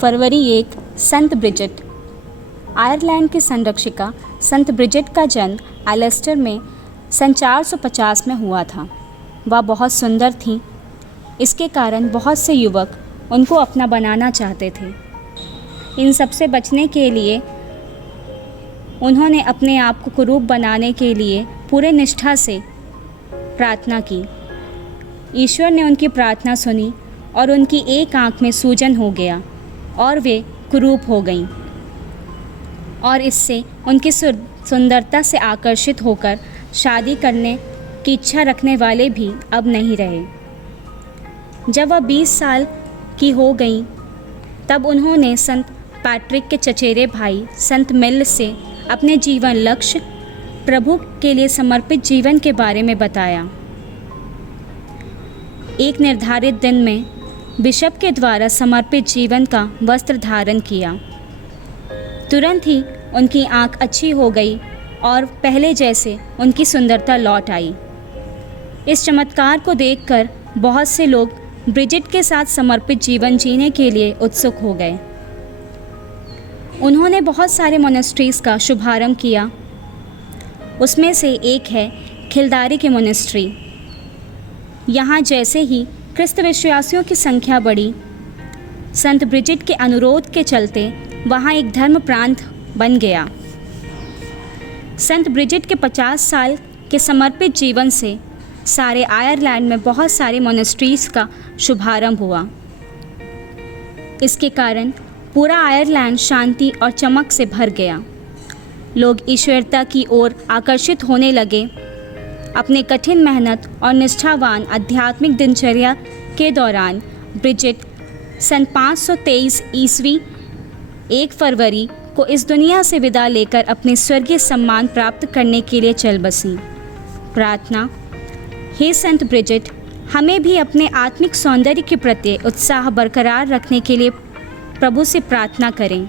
फरवरी 1 संत Brigid. Ireland की संरक्षिका संत Brigid का जन्म एलेस्टर में सन 450 में हुआ था। वह बहुत सुंदर थीं। इसके कारण बहुत से युवक उनको अपना बनाना चाहते थे। इन सब से बचने के लिए उन्होंने अपने आप को कुरूप बनाने के लिए पूरे निष्ठा से प्रार्थना की। ईश्वर ने उनकी प्रार्थना सुनी और उनकी एक आंख में सूजन हो गया और वे कुरूप हो गईं और इससे उनकी सुंदरता से आकर्षित होकर शादी करने की इच्छा रखने वाले भी अब नहीं रहे। जब वह 20 साल की हो गईं तब उन्होंने संत पैट्रिक के चचेरे भाई संत मिल से अपने जीवन लक्ष्य प्रभु के लिए समर्पित जीवन के बारे में बताया। एक निर्धारित दिन में बिशप के द्वारा समर्पित जीवन का वस्त्र धारण किया। तुरंत ही उनकी आंख अच्छी हो गई और पहले जैसे उनकी सुंदरता लौट आई। इस चमत्कार को देखकर बहुत से लोग ब्रिजिट के साथ समर्पित जीवन जीने के लिए उत्सुक हो गए। उन्होंने बहुत सारे मोनेस्ट्रीज़ का शुभारंभ किया। उसमें से एक है खिलदारी की मोनेस्ट्री। यहाँ जैसे ही ख्रिस्त विश्वासियों की संख्या बढ़ी, संत ब्रिजिट के अनुरोध के चलते वहाँ एक धर्म प्रांत बन गया। संत ब्रिजिट के 50 साल के समर्पित जीवन से सारे आयरलैंड में बहुत सारे मोनेस्ट्रीज़ का शुभारंभ हुआ। इसके कारण पूरा आयरलैंड शांति और चमक से भर गया। लोग ईश्वरता की ओर आकर्षित होने लगे। अपने कठिन मेहनत और निष्ठावान आध्यात्मिक दिनचर्या के दौरान ब्रिजिट सन 523 ईस्वी 1 फरवरी को इस दुनिया से विदा लेकर अपने स्वर्गीय सम्मान प्राप्त करने के लिए चल बसीं। प्रार्थना। हे संत ब्रिजिट, हमें भी अपने आत्मिक सौंदर्य के प्रति उत्साह बरकरार रखने के लिए प्रभु से प्रार्थना करें।